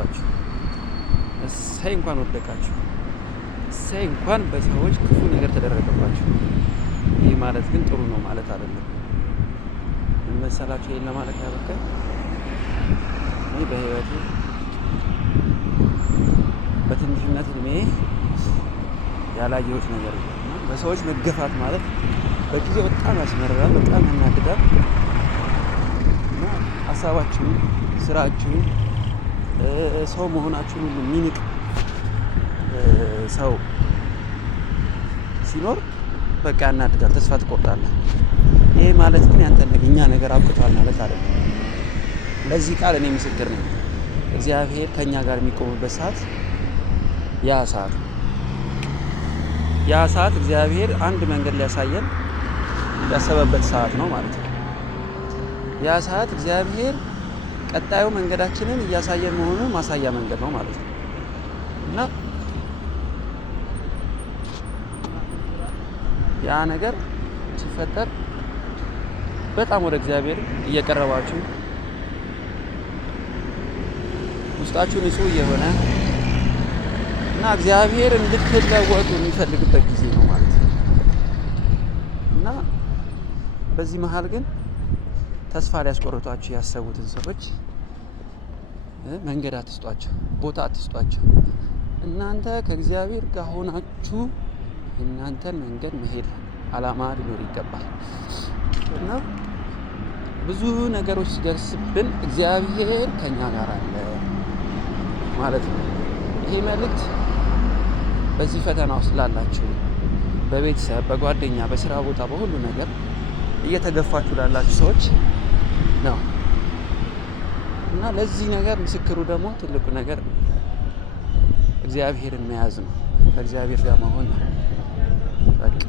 አልፋችሁ እሰይ እንኳን ወደቃችሁ፣ እሰይ እንኳን በሰዎች ክፉ ነገር ተደረገባችሁ። ይህ ማለት ግን ጥሩ ነው ማለት አይደለም። ምን መሰላችሁ? ይሄን ለማለት ያበቃኝ እኔ በህይወቴ በትንሽነት እድሜ ያላየሁት ነገር እና በሰዎች መገፋት ማለት በጊዜው በጣም ያስመርራል፣ በጣም ያናድዳል እና ሀሳባችሁን፣ ስራችሁን፣ ሰው መሆናችሁን ሁሉ የሚንቅ ሰው ሲኖር በቃ ያናድዳል፣ ተስፋ ትቆርጣለህ። ይሄ ማለት ግን ያንተ እኛ ነገር አብቅቷል ማለት አይደለም። ለዚህ ቃል እኔ ምስክር ነኝ። እግዚአብሔር ከኛ ጋር የሚቆምበት ሰዓት ያ ሰዓት እግዚአብሔር አንድ መንገድ ሊያሳየን ያሰበበት ሰዓት ነው ማለት ነው። ያ ሰዓት እግዚአብሔር ቀጣዩ መንገዳችንን እያሳየን መሆኑን ማሳያ መንገድ ነው ማለት ነው እና ያ ነገር ሲፈጠር በጣም ወደ እግዚአብሔር እየቀረባችሁ ውስጣችሁ ንጹህ እየሆነ እና እግዚአብሔር እንድትለወጡ የሚፈልግበት ጊዜ ነው ማለት ነው እና በዚህ መሀል ግን ተስፋ ሊያስቆርጧችሁ ያሰቡትን ሰዎች መንገድ አትስጧቸው፣ ቦታ አትስጧቸው። እናንተ ከእግዚአብሔር ጋር ሆናችሁ እናንተን መንገድ መሄድ አላማ ሊኖር ይገባል እና ብዙ ነገሮች ሲደርስብን እግዚአብሔር ከኛ ጋር አለ ማለት ነው። ይሄ መልእክት በዚህ ፈተና ውስጥ ላላችሁ በቤተሰብ፣ በጓደኛ፣ በስራ ቦታ፣ በሁሉ ነገር እየተገፋችሁ ላላችሁ ሰዎች ነው እና ለዚህ ነገር ምስክሩ ደግሞ ትልቁ ነገር እግዚአብሔርን መያዝ ነው። ከእግዚአብሔር ጋር መሆን ነው በቃ።